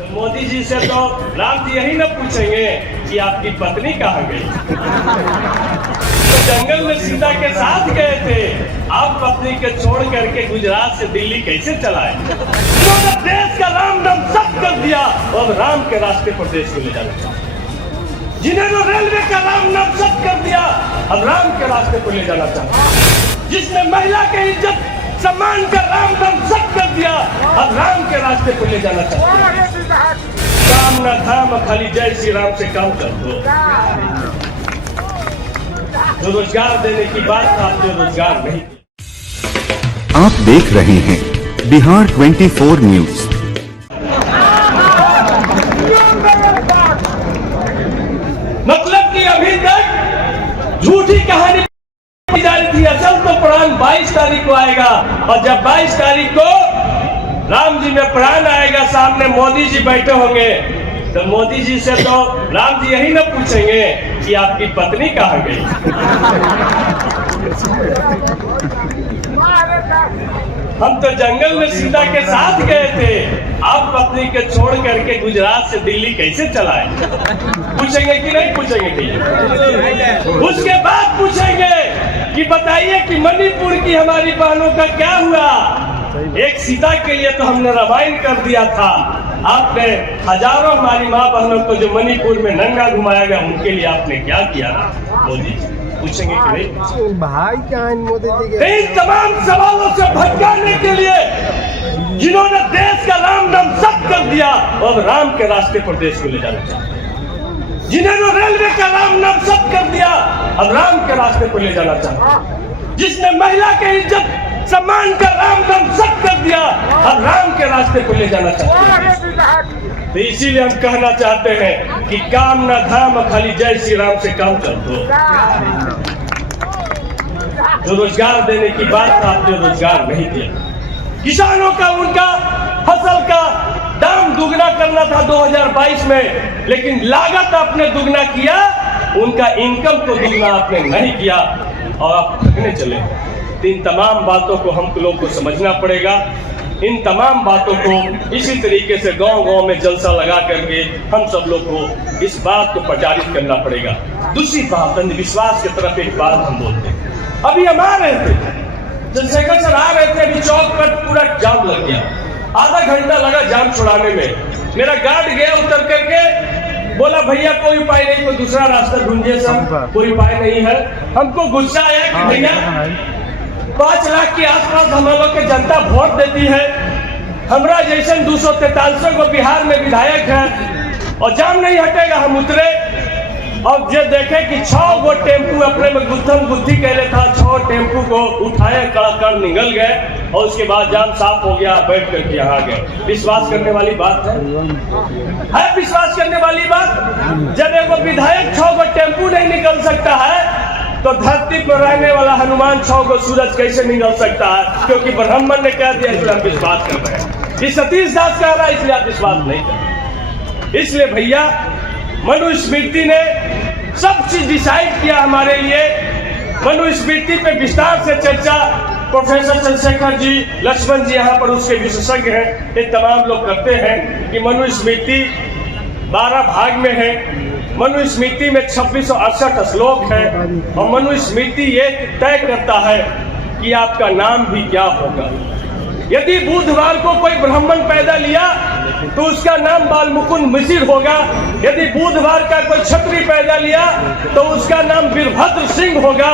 मोदी जी से तो राम जी यही न पूछेंगे कि आपकी पत्नी कहाँ गई। तो जंगल में सीता के साथ गए थे, आप पत्नी के छोड़ करके गुजरात से दिल्ली कैसे चलाए। उन्होंने देश का राम नाम सब कर दिया और राम के रास्ते पर देश को ले जाना चाहते। जिन्होंने रेलवे का राम नाम सब कर दिया, अब राम के रास्ते पर ले जाना चाहते। जिसने महिला की इज्जत सम्मान का राम नाम सब कर दिया, अब राम के रास्ते पर ले जाना चाहते। काम ना धाम खाली जय श्री राम से काम कर दो। जो रोजगार देने की बात था, आपने रोजगार नहीं दिया। आप देख रहे हैं बिहार 24 न्यूज। मतलब कि अभी तक झूठी कहानी जा रही थी। असल तो प्राण 22 तारीख को आएगा, और जब 22 तारीख को राम जी में प्राण आएगा, सामने मोदी जी बैठे होंगे, तो मोदी जी से तो राम जी यही न पूछेंगे कि आपकी पत्नी कहाँ गई। हम तो जंगल में सीता के साथ गए थे, आप पत्नी के छोड़ करके गुजरात से दिल्ली कैसे चलाए। पूछेंगे कि नहीं पूछेंगे कि उसके बाद पूछेंगे कि बताइए कि मणिपुर की हमारी बहनों का क्या हुआ। एक सीता के लिए तो हमने रामायण कर दिया था, आपने हजारों हमारी माँ बहनों को जो मणिपुर में नंगा घुमाया गया, उनके लिए आपने क्या किया। मोदी पूछेंगे कि नहीं भाई क्या मोदी जी इन तमाम सवालों से भटकाने के लिए जिन्होंने देश का राम नाम सब कर दिया और राम के रास्ते पर देश को ले जाना चाहते। जिन्होंने रेलवे का राम नाम सब कर दिया, अब राम के रास्ते पर ले जाना चाहते। जिसने महिला की इज्जत सम्मान का राम नाम सब कर दिया, अब राम के रास्ते पर ले जाना चाहते। तो इसीलिए हम कहना चाहते हैं कि काम ना धाम खाली जय श्री राम से काम कर दो। जो रोजगार देने की बात था, आपने रोजगार नहीं दिया। किसानों का उनका फसल का दाम दुगना करना था 2022 में, लेकिन लागत आपने दुगना किया, उनका इनकम को दुगना आपने नहीं किया, और आप ठगने चले। इन तमाम बातों को हम लोग को समझना पड़ेगा। इन तमाम बातों को इसी तरीके से गांव-गांव में जलसा लगा करके हम सब लोग को इस बात को प्रचारित करना पड़ेगा। दूसरी बात, अंधविश्वास की तरफ एक बात हम बोलते हैं। अभी हम आ रहे थे, चंद्रशेखर सर आ रहे थे, अभी चौक पर पूरा जाम लग गया, आधा घंटा लगा जाम छुड़ाने में। मेरा गार्ड गया उतर करके, बोला भैया कोई उपाय नहीं, कोई दूसरा रास्ता ढूंढिए सर, कोई उपाय नहीं है। हमको गुस्सा आया कि भैया 5 लाख के आसपास हम लोग की जनता वोट देती है, हमरा जैसे 243 को बिहार में विधायक है, और जाम नहीं हटेगा। हम उतरे और जो देखे कि 6 गो टेम्पू अपने में गुत्थम गुत्थी कहले था, 6 टेम्पू को उठाए, कड़ाकड़ निकल गए, और उसके बाद जाम साफ हो गया, बैठ करके यहाँ गए। विश्वास करने वाली बात है विश्वास करने वाली बात। जब एक विधायक 6 गो टेम्पू नहीं निकल सकता है, तो धरती पर रहने वाला हनुमान 6 को सूरज कैसे निकल सकता है। क्योंकि ब्राह्मण ने कह दिया, इसलिए हम विश्वास कर रहे हैं। ये सतीश दास कह रहा है, इसलिए आप विश्वास नहीं कर। इसलिए भैया मनुस्मृति ने सब चीज डिसाइड किया हमारे लिए। मनुस्मृति पे विस्तार से चर्चा प्रोफेसर चंद्रशेखर जी, लक्ष्मण जी यहाँ पर उसके विशेषज्ञ हैं, ये तमाम लोग करते हैं कि मनुस्मृति 12 भाग में है। मनुस्मृति में 2668 श्लोक है, और मनुस्मृति ये तय करता है कि आपका नाम भी क्या होगा। यदि बुधवार को कोई ब्राह्मण पैदा लिया तो उसका नाम बालमुकुंद मिश्र होगा। यदि बुधवार का कोई क्षत्रिय पैदा लिया तो उसका नाम वीरभद्र सिंह होगा।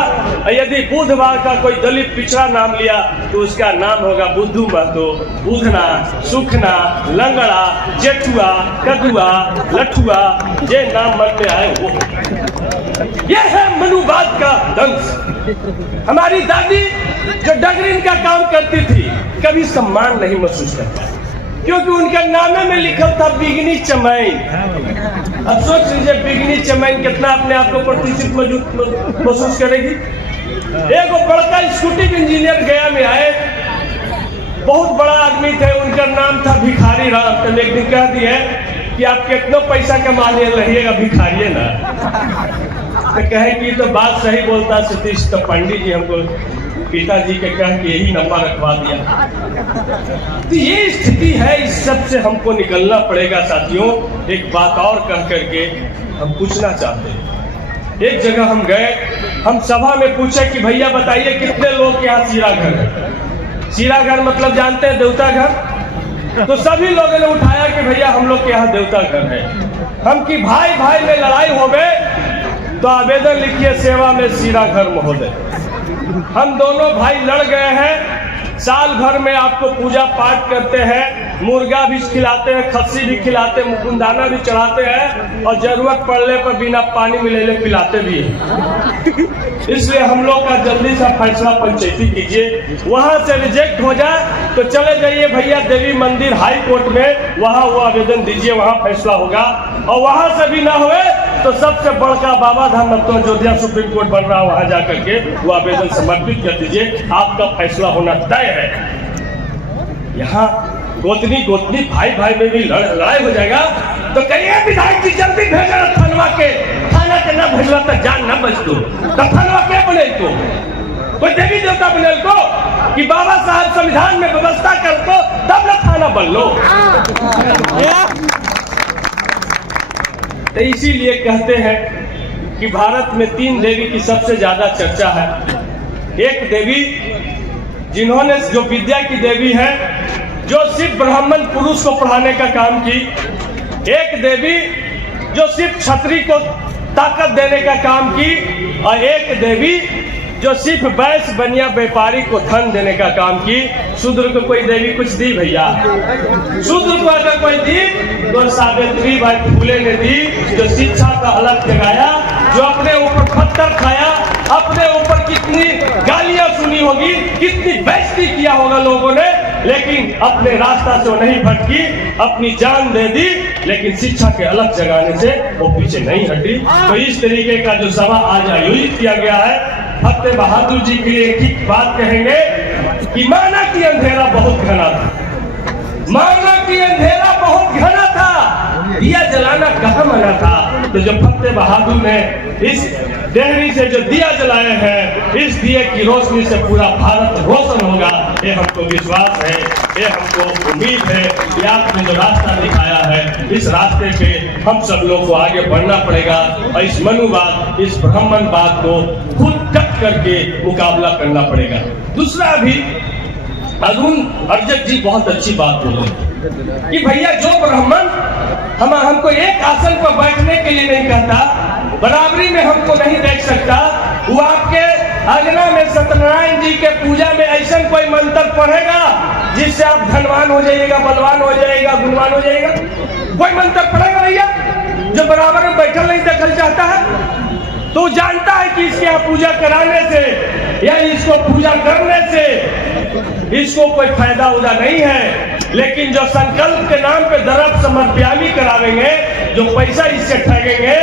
यदि बुधवार का कोई दलित पिछड़ा नाम लिया तो उसका नाम होगा बुद्धू महतो, बुधना, सुखना, लंगड़ा, जेठुआ, कदुआ, लठुआ, ये नाम मन में आए वो। ये है मनुवाद का दंश। हमारी दादी जो डगरिन का काम करती थी, कभी सम्मान नहीं महसूस करता, क्योंकि उनके नामे में लिखा था बिगनी चमैन। अब सोच लीजिए बिगनी चमैन कितना अपने आप को प्रतिष्ठित महसूस करेगी। एक बड़का स्कूटी इंजीनियर गया में आए, बहुत बड़ा आदमी थे, उनका नाम था भिखारी राम। तो एक दिन कह दिए कि आप कितना पैसा कमा रहिएगा भिखारी ना। तो कहे कि तो बात सही बोलता सतीश, तो पंडित जी हमको पिताजी के कह के यही नंबर रखवा दिया। तो ये स्थिति है, इस सब से हमको निकलना पड़ेगा साथियों। एक बात और कह करके हम पूछना चाहते हैं। एक जगह हम गए, हम सभा में पूछे कि भैया बताइए कितने लोग के यहाँ सीरा घर है। सीरा घर मतलब जानते हैं, देवता घर। तो सभी लोगों ने उठाया कि भैया हम लोग के यहाँ देवता घर है। हम कि भाई भाई में लड़ाई हो गए तो आवेदन लिखिए सेवा में सीरा घर महोदय। हम दोनों भाई लड़ गए हैं, साल भर में आपको पूजा पाठ करते हैं, मुर्गा भी खिलाते हैं, खस्सी भी खिलाते हैं, मुकुंदाना भी चढ़ाते हैं और जरूरत पड़ने पर बिना पानी मिले पिलाते भी हैं। इसलिए हम लोग का जल्दी से फैसला पंचायती कीजिए। वहां से रिजेक्ट हो जाए तो चले जाइए भैया देवी मंदिर हाई कोर्ट में, वहां वो आवेदन दीजिए, वहां फैसला होगा। और वहां से भी ना हुए तो सबसे बड़का बाबा धाम अब तो अयोध्या सुप्रीम कोर्ट बन रहा है, वहां जाकर के वो आवेदन समर्पित कर दीजिए, आपका फैसला होना तय है। यहाँ गोतनी गोतनी भाई भाई में भी लड़ाई हो जाएगा तो कहिए विधायक जी जल्दी भेजा थानवा के, थाना के ना भेजवा तो जान ना बचतो। तो थानवा क्या बने तो कोई देवी देवता बने को कि बाबा साहब संविधान में व्यवस्था कर को तब ना थाना बन लो। तो इसीलिए कहते हैं कि भारत में 3 देवी की सबसे ज्यादा चर्चा है। एक देवी जिन्होंने जो विद्या की देवी है, जो सिर्फ ब्राह्मण पुरुष को पढ़ाने का काम की। एक देवी जो सिर्फ क्षत्रिय को ताकत देने का काम की, और एक देवी जो सिर्फ वैश्य बनिया व्यापारी को धन देने का काम की। शूद्र को कोई देवी कुछ दी भैया? शूद्र को अगर कोई दी तो सावित्री बाई फुले ने दी, जो शिक्षा का अलग जगाया, जो अपने ऊपर पत्थर खाया, अपने ऊपर कितनी गालियां सुनी होगी, कितनी बेइज्जती किया होगा लोगों ने, लेकिन अपने रास्ता से वो नहीं भटकी, अपनी जान दे दी, लेकिन शिक्षा के अलग जगाने से वो पीछे नहीं हटी। तो इस तरीके का जो सभा आज आयोजित किया गया है, फतेह बहादुर जी के लिए एक ही बात कहेंगे कि माना कि अंधेरा बहुत घना था, माना कि अंधेरा बहुत घना था, दिया जलाना कहाँ मना था। तो जो फतेह बहादुर ने इस देहरी से जो दिया जलाए हैं, इस दिए की रोशनी से पूरा भारत रोशन होगा, ये हमको विश्वास है, ये हमको उम्मीद है कि आपने जो रास्ता दिखाया है, इस रास्ते पे हम सब लोग को आगे बढ़ना पड़ेगा और इस मनुवाद, इस ब्राह्मणवाद को खुद कट करके मुकाबला करना पड़ेगा। दूसरा भी अरुण अर्जक जी बहुत अच्छी बात बोले कि भैया जो ब्राह्मण हमको एक आसन पर बैठने के लिए नहीं कहता, बराबरी में हमको नहीं देख सकता, वो आपके आंगना में सत्यनारायण जी के पूजा में ऐसा कोई मंत्र पढ़ेगा जिससे आप धनवान हो जाइएगा, बलवान हो जाएगा, गुणवान हो जाएगा? कोई मंत्र पढ़ेगा भैया जो बराबर में बैठल नहीं देखल चाहता है? तो जानता है कि इसके यहाँ पूजा कराने से या इसको पूजा करने से इसको कोई फायदा उदा नहीं है, लेकिन जो संकल्प के नाम पे दरब समर्प्यामी करावेंगे, जो पैसा इससे ठगेंगे,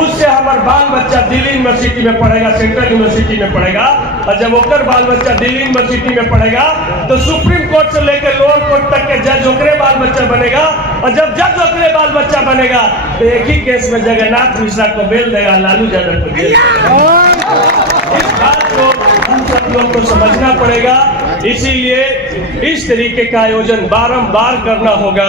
उससे हमारा बाल बच्चा दिल्ली यूनिवर्सिटी में पढ़ेगा, सेंट्रल यूनिवर्सिटी में पढ़ेगा, और जब ओकर बाल बच्चा दिल्ली यूनिवर्सिटी में पढ़ेगा तो सुप्रीम कोर्ट से लेकर लोअर कोर्ट तक के जज ओकरे बाल बच्चा बनेगा, और जब जज ओकरे बाल बच्चा बनेगा तो एक ही केस में जगन्नाथ मिश्रा को बेल देगा, लालू यादव को बेल देगा। इस बात को हम सब लोग को समझना पड़ेगा। इसीलिए इस तरीके का आयोजन बारंबार करना होगा,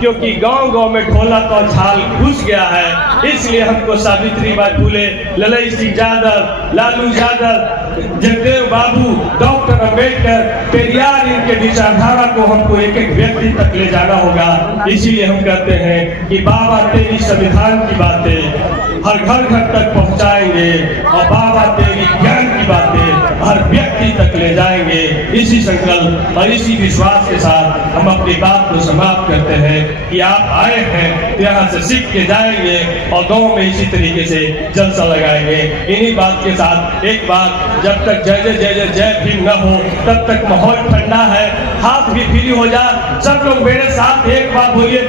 क्योंकि गांव-गांव में ढोला का छाल घुस गया है। इसलिए हमको Savitri by Phule, Lalai Singh Yadav, Lalu Yadav, Jagdev Babu, doctor Ambedkar, Periyar, इनके विचारधारा को हमको एक एक व्यक्ति तक ले जाना होगा। इसीलिए हम कहते हैं कि बाबा तेरी संविधान की बातें हर घर घर तक पहुंचाएंगे और बाबा तेरी ज्ञान की बातें हर व्यक्ति तक ले जाएंगे। इसी संकल्प और इसी विश्वास के साथ हम अपनी बात को समाप्त करते हैं कि आप आए हैं तो यहाँ से सीख के जाएंगे और गांव में इसी तरीके से जलसा लगाएंगे। इन्हीं बात के साथ एक बात, जब तक जय जय जय जय जय भीम न हो तब तक माहौल ठंडा है, हाथ भी फ्री हो जाए। सब लोग मेरे साथ एक बात बोलिए,